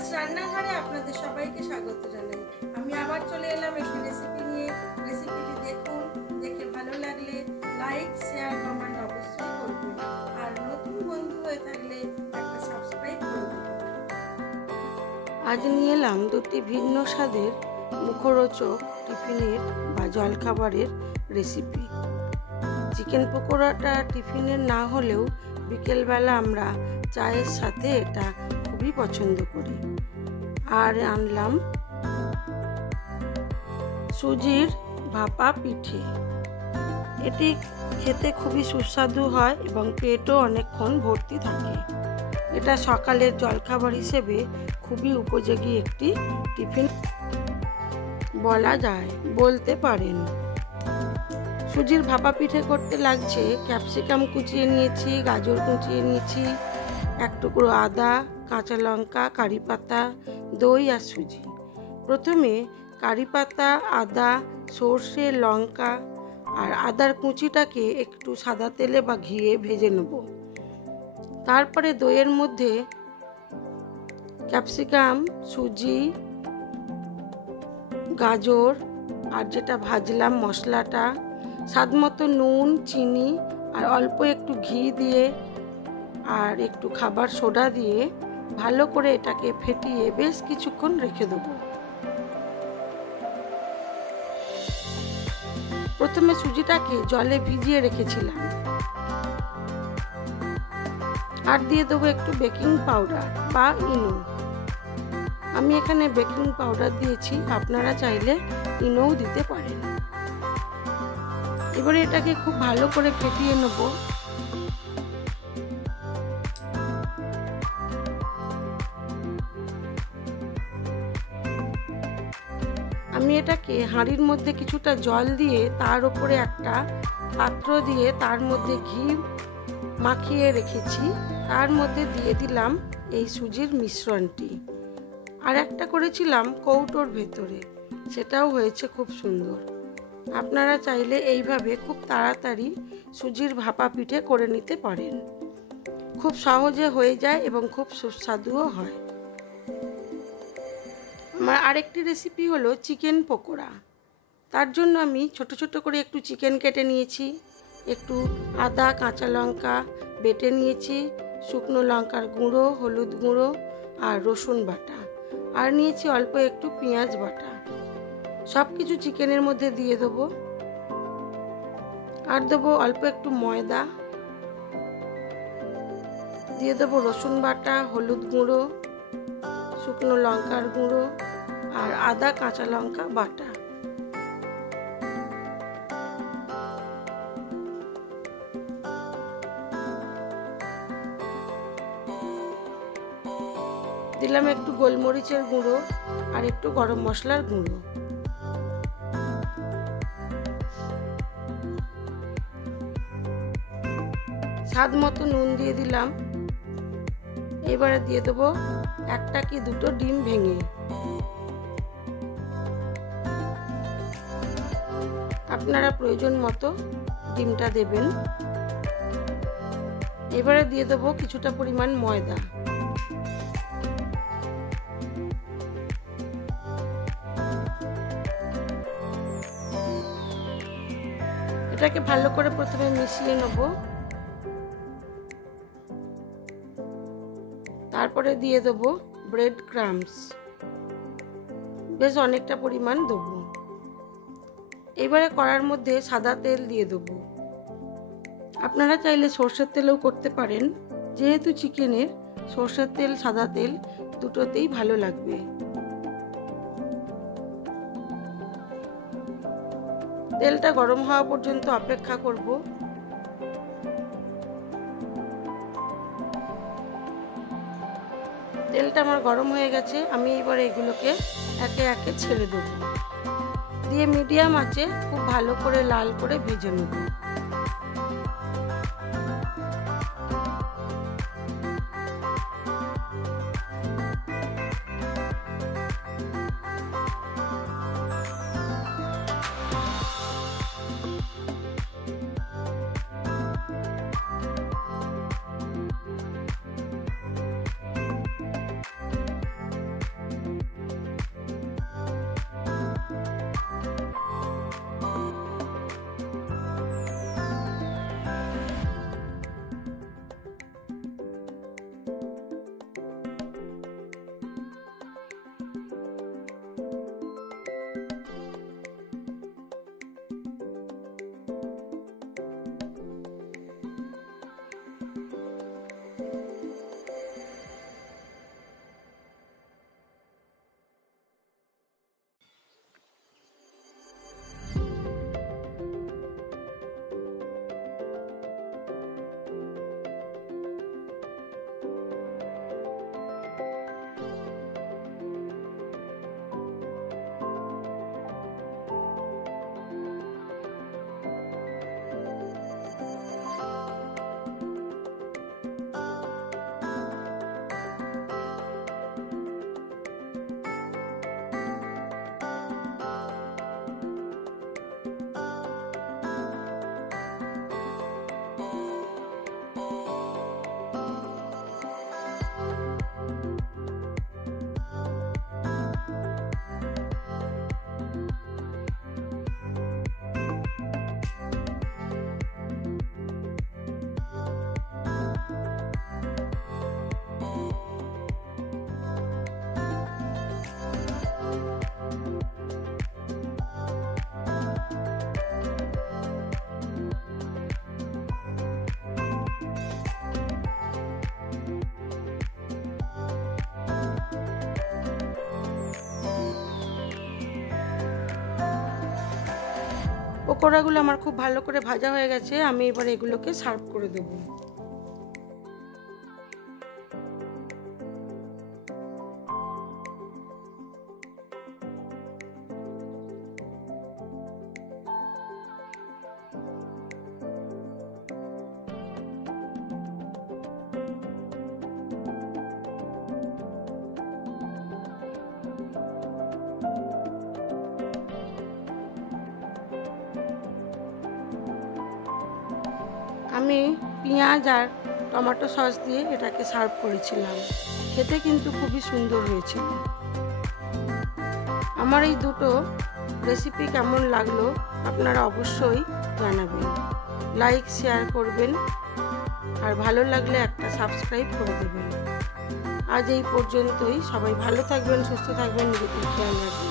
সুহাস রান্নাঘরে আপনাদের সবাইকে স্বাগত জানাই। আমি আবার চলে এলাম একটি রেসিপি নিয়ে। রেসিপিটি দেখুন, দেখে ভালো লাগলে লাইক, শেয়ার, কমেন্ট অবশ্যই করবেন। আর নতুন বন্ধু হয়ে থাকলে একটা সাবস্ক্রাইব করে দেবেন। আজ নিয়ে এলাম দুটি ভিন্ন স্বাদের মুখরোচক টিফিনের বা জলখাবারের রেসিপি। চিকেন পকোড়াটা টিফিনের না হলেও বিকেলবেলা আমরা চায়ের সাথে এটা খুবই পছন্দ করি। আর আনলাম সুজির ভাপা পিঠে। এটি খেতে খুবই সুস্বাদু হয় এবং পেটও অনেকক্ষণ ভর্তি থাকে। এটা সকালের জলখাবার হিসেবে খুবই উপযোগী একটি টিফিন বলতে পারেন। সুজির ভাপা পিঠে করতে লাগছে ক্যাপসিকাম কুচিয়ে নিয়েছি, গাজর কুচিয়ে নিয়েছি, এক টুকরো আদা, কাঁচা লঙ্কা, কারি পাতা, দই আর সুজি। প্রথমে কারি পাতা, আদা, সর্ষে, লঙ্কা আর আদার কুচিটাকে একটু সাদা তেলে বা ঘিয়ে ভেজে নেব। তারপরে দইয়ের মধ্যে ক্যাপসিকাম, সুজি, গাজর আর যেটা ভাজলাম মশলাটা, স্বাদমতো নুন, চিনি আর অল্প একটু ঘি দিয়ে আর একটু খাবার সোডা দিয়ে ভালো করে এটাকে ফেটিয়ে বেশ কিছুক্ষণ রেখে দেব। প্রথমে সুজিটাকে জলে ভিজিয়ে রেখেছিলাম আর দিয়ে দেবো একটু বেকিং পাউডার বা ইনো। আমি এখানে বেকিং পাউডার দিয়েছি, আপনারা চাইলে ইনোও দিতে পারেন। এবারে এটাকে খুব ভালো করে ফেটিয়ে নেব। আমি এটাকে হাঁড়ির মধ্যে কিছুটা জল দিয়ে তার উপরে একটা পাত্র দিয়ে তার মধ্যে ঘি মাখিয়ে রেখেছি। তার মধ্যে দিয়ে দিলাম এই সুজির মিশ্রণটি। আর একটা করেছিলাম কৌটোর ভেতরে, সেটাও হয়েছে খুব সুন্দর। আপনারা চাইলে এইভাবে খুব তাড়াতাড়ি সুজির ভাপা পিঠে করে নিতে পারেন। খুব সহজে হয়ে যায় এবং খুব সুস্বাদুও হয়। আমার আরেকটি রেসিপি হলো চিকেন পকোড়া। তার জন্য আমি ছোট ছোট করে একটু চিকেন কেটে নিয়েছি, একটু আদা, কাঁচা লঙ্কা বেটে নিয়েছি, শুকনো লঙ্কার গুঁড়ো, হলুদ গুঁড়ো আর রসুন বাটা, আর নিয়েছি অল্প একটু পেঁয়াজ বাটা। সব কিছু চিকেনের মধ্যে দিয়ে দেবো। আর দেবো অল্প একটু ময়দা, দিয়ে দেবো রসুন বাটা, হলুদ গুঁড়ো, শুকনো লঙ্কার গুঁড়ো আর আদা, কাঁচা লঙ্কা বাটা। দিলাম একটু গোলমরিচের গুঁড়ো আর একটু গরম মশলার গুঁড়ো। স্বাদ মতো নুন দিয়ে দিলাম। এবারে দিয়ে দেবো একটা কি দুটো ডিম ভেঙে। আপনারা প্রয়োজন মতো ডিমটা দেবেন। এবারে দিয়ে দেবো কিছুটা পরিমাণ ময়দা। এটাকে ভালো করে প্রথমে মিশিয়ে নেব। তারপরে দিয়ে দেবো ব্রেড ক্রাম্বস, বেশ অনেকটা পরিমাণ দেবো। এবারে কড়ার মধ্যে সাদা তেল দিয়ে দেবো। আপনারা চাইলে সর্ষের তেলেও করতে পারেন, যেহেতু চিকেনের সর্ষের তেল, সাদা তেল দুটোতেই ভালো লাগবে। তেলটা গরম হওয়া পর্যন্ত অপেক্ষা করব। তেলটা আমার গরম হয়ে গেছে। আমি এবার এগুলোকে একে একে ছেড়ে দেব, দিয়ে মিডিয়াম আঁচে খুব ভালো করে লাল করে ভেজে নেব। পকোড়াগুলো আমার খুব ভালো করে ভাজা হয়ে গেছে। আমি এবার এগুলোকে সার্ভ করে দেবো। আমি পেঁয়াজ আর টমেটো সস দিয়ে এটাকে সার্ভ করেছিলাম। খেতে কিন্তু খুবই সুন্দর হয়েছিল। আমার এই দুটো রেসিপি কেমন লাগলো আপনারা অবশ্যই জানাবেন, লাইক শেয়ার করবেন, আর ভালো লাগলে একটা সাবস্ক্রাইব করে দেবেন। আজ এই পর্যন্তই। সবাই ভালো থাকবেন, সুস্থ থাকবেন, নিজেদের খেয়াল রাখবেন।